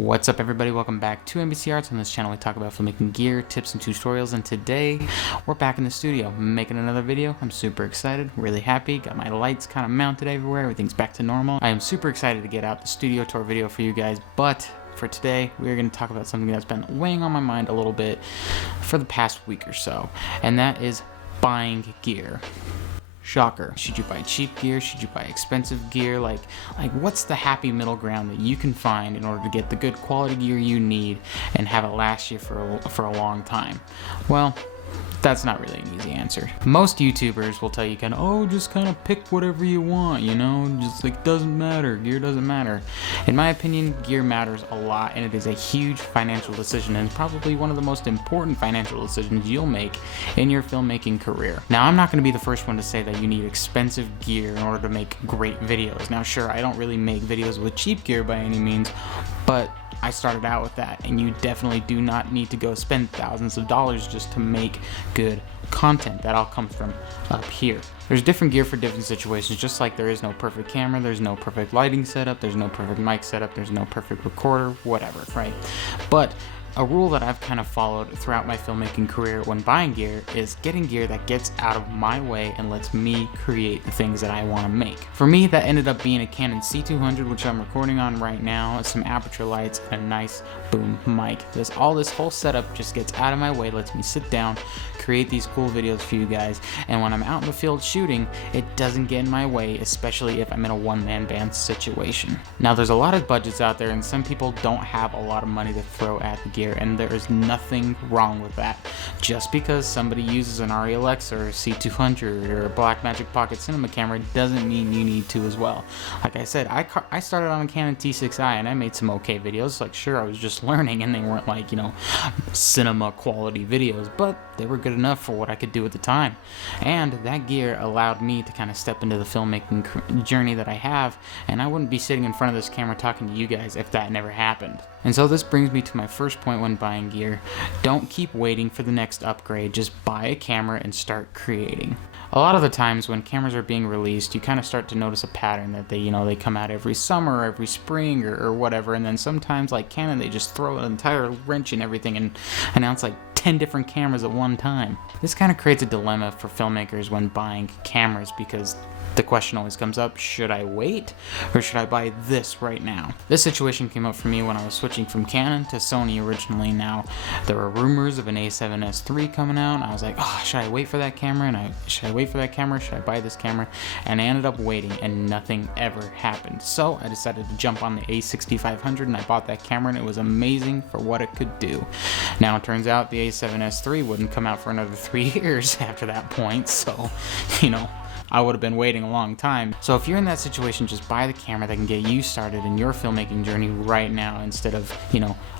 What's up everybody, welcome back to NBC Arts. On this channel we talk about filmmaking gear, tips, and tutorials, and today we're back in the studio making another video. I'm super excited, really happy, got my lights kind of mounted everywhere, everything's back to normal. I am super excited to get out the studio tour video for you guys, but for today we are going to talk about something that's been weighing on my mind a little bit for the past week or so, and that is buying gear. Shocker. Should you buy cheap gear? Should you buy expensive gear? Like what's the happy middle ground that you can find in order to get the good quality gear you need and have it last you for a long time? Well, that's not really an easy answer. Most YouTubers will tell you just kind of pick whatever you want, you know, just like doesn't matter, gear doesn't matter. In my opinion, gear matters a lot, and it is a huge financial decision and probably one of the most important financial decisions you'll make in your filmmaking career. Now, I'm not going to be the first one to say that you need expensive gear in order to make great videos. Now, sure, I don't really make videos with cheap gear by any means, but I started out with that, and you definitely do not need to go spend thousands of dollars just to make good content. That all comes from up here. There's different gear for different situations, just like there is no perfect camera, there's no perfect lighting setup, there's no perfect mic setup, there's no perfect recorder, whatever, right? But a rule that I've kind of followed throughout my filmmaking career when buying gear is getting gear that gets out of my way and lets me create the things that I want to make. For me, that ended up being a Canon C200, which I'm recording on right now, some aperture lights, and a nice boom mic. This whole setup just gets out of my way, lets me sit down, create these cool videos for you guys, and when I'm out in the field shooting, it doesn't get in my way, especially if I'm in a one-man band situation. Now, there's a lot of budgets out there, and some people don't have a lot of money to throw at the gear, and there is nothing wrong with that. Just because somebody uses an Arri Alexa or a C200 or a Blackmagic Pocket Cinema camera doesn't mean you need to as well. Like I said, I started on a Canon T6i and I made some okay videos. Like, sure, I was just learning and they weren't like, you know, cinema quality videos, but they were good enough for what I could do at the time. And that gear allowed me to kind of step into the filmmaking journey that I have, and I wouldn't be sitting in front of this camera talking to you guys if that never happened. And so this brings me to my first point when buying gear. Don't keep waiting for the next upgrade, just buy a camera and start creating. A lot of the times when cameras are being released, you kind of start to notice a pattern that they come out every summer or every spring or whatever, and then sometimes, like Canon, they just throw an entire wrench in everything and announce like 10 different cameras at one time. This kind of creates a dilemma for filmmakers when buying cameras, because the question always comes up, should I wait or should I buy this right now? This situation came up for me when I was switching from Canon to Sony originally. Now, there were rumors of an A7S III coming out, and I was like, should I wait for that camera? Should I wait for that camera? Should I buy this camera? And I ended up waiting, and nothing ever happened. So I decided to jump on the A6500, and I bought that camera, and it was amazing for what it could do. Now, it turns out the A7S III wouldn't come out for another 3 years after that point, so, I would have been waiting a long time. So if you're in that situation, just buy the camera that can get you started in your filmmaking journey right now, instead of,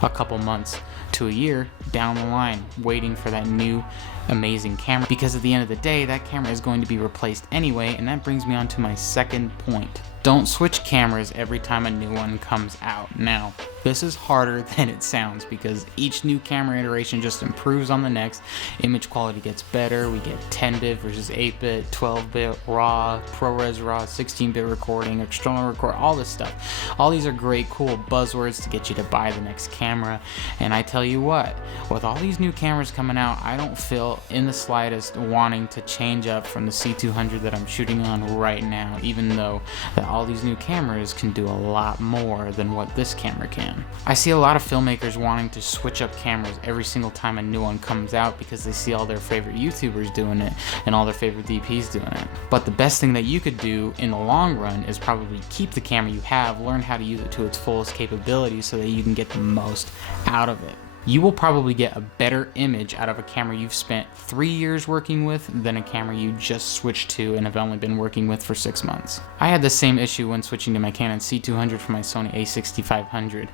a couple months to a year down the line waiting for that new amazing camera, because at the end of the day, that camera is going to be replaced anyway. And that brings me on to my second point. Don't switch cameras every time a new one comes out. Now, this is harder than it sounds, because each new camera iteration just improves on the next. Image quality gets better. We get 10-bit versus 8-bit, 12-bit, RAW, ProRes RAW, 16-bit recording, external record, all this stuff. All these are great, cool buzzwords to get you to buy the next camera. And I tell you what, with all these new cameras coming out, I don't feel in the slightest wanting to change up from the C200 that I'm shooting on right now, even though all these new cameras can do a lot more than what this camera can. I see a lot of filmmakers wanting to switch up cameras every single time a new one comes out, because they see all their favorite YouTubers doing it and all their favorite DPs doing it. But the best thing that you could do in the long run is probably keep the camera you have, learn how to use it to its fullest capability so that you can get the most out of it. You will probably get a better image out of a camera you've spent 3 years working with than a camera you just switched to and have only been working with for 6 months. I had the same issue when switching to my Canon C200 from my Sony A6500.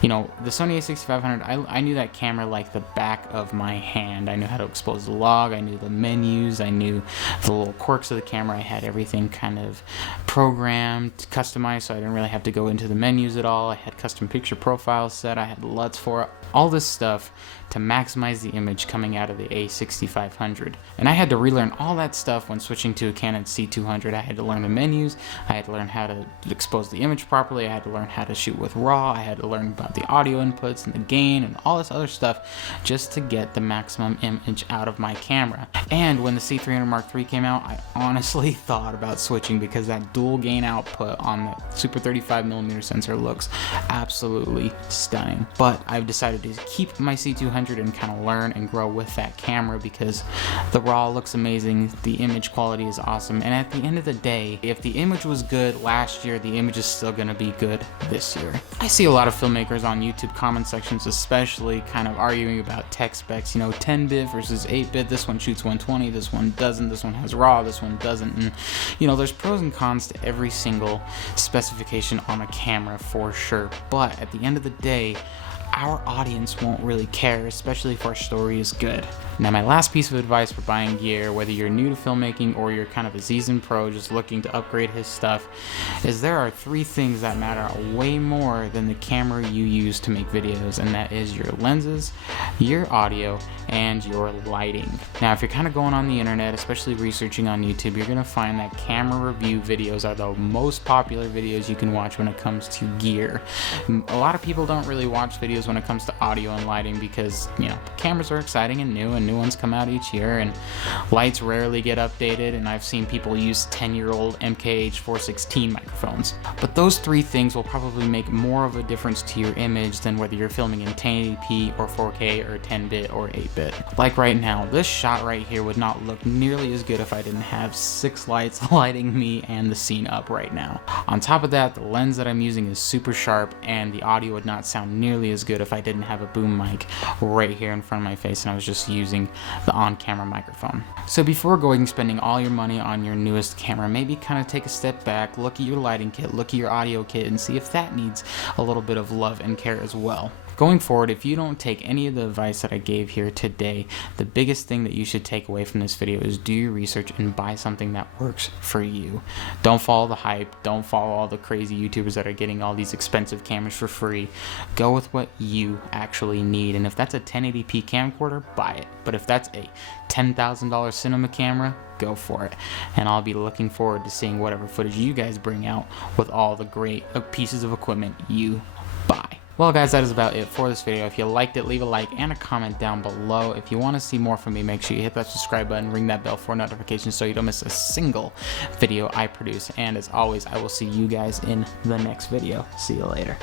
The Sony A6500, I knew that camera like the back of my hand. I knew how to expose the log, I knew the menus, I knew the little quirks of the camera. I had everything kind of programmed, customized, so I didn't really have to go into the menus at all. I had custom picture profiles set, I had LUTs for it. All this stuff to maximize the image coming out of the A6500. And I had to relearn all that stuff when switching to a Canon C200. I had to learn the menus, I had to learn how to expose the image properly, I had to learn how to shoot with RAW, I had to learn about the audio inputs and the gain and all this other stuff just to get the maximum image out of my camera. And when the C300 Mark III came out, I honestly thought about switching because that dual gain output on the Super 35mm sensor looks absolutely stunning. But I've decided to keep my C200 and kind of learn and grow with that camera because the RAW looks amazing, the image quality is awesome, and at the end of the day, if the image was good last year, the image is still going to be good this year. I see a lot of filmmakers on YouTube comment sections especially kind of arguing about tech specs, 10-bit versus 8-bit, this one shoots 120, this one doesn't, this one has RAW, this one doesn't, and there's pros and cons to every single specification on a camera for sure, but at the end of the day, our audience won't really care, especially if our story is good. Now, my last piece of advice for buying gear, whether you're new to filmmaking or you're kind of a seasoned pro just looking to upgrade his stuff, is there are 3 things that matter way more than the camera you use to make videos, and that is your lenses, your audio, and your lighting. Now, if you're kind of going on the internet, especially researching on YouTube, you're going to find that camera review videos are the most popular videos you can watch when it comes to gear. A lot of people don't really watch videos when it comes to audio and lighting because, cameras are exciting and new ones come out each year, and lights rarely get updated, and I've seen people use 10-year-old MKH416 microphones. But those 3 things will probably make more of a difference to your image than whether you're filming in 1080p or 4K or 10-bit or 8-bit. Like right now, this shot right here would not look nearly as good if I didn't have 6 lights lighting me and the scene up right now. On top of that, the lens that I'm using is super sharp, and the audio would not sound nearly as good if I didn't have a boom mic right here in front of my face and I was just using the on-camera microphone. So before spending all your money on your newest camera, maybe kind of take a step back, look at your lighting kit, look at your audio kit, and see if that needs a little bit of love and care as well. Going forward, if you don't take any of the advice that I gave here today, the biggest thing that you should take away from this video is do your research and buy something that works for you. Don't follow the hype. Don't follow all the crazy YouTubers that are getting all these expensive cameras for free. Go with what you actually need. And if that's a 1080p camcorder, buy it. But if that's a $10,000 cinema camera, go for it. And I'll be looking forward to seeing whatever footage you guys bring out with all the great pieces of equipment you buy. Well guys, that is about it for this video. If you liked it, leave a like and a comment down below. If you want to see more from me, make sure you hit that subscribe button, ring that bell for notifications so you don't miss a single video I produce. And as always, I will see you guys in the next video. See you later.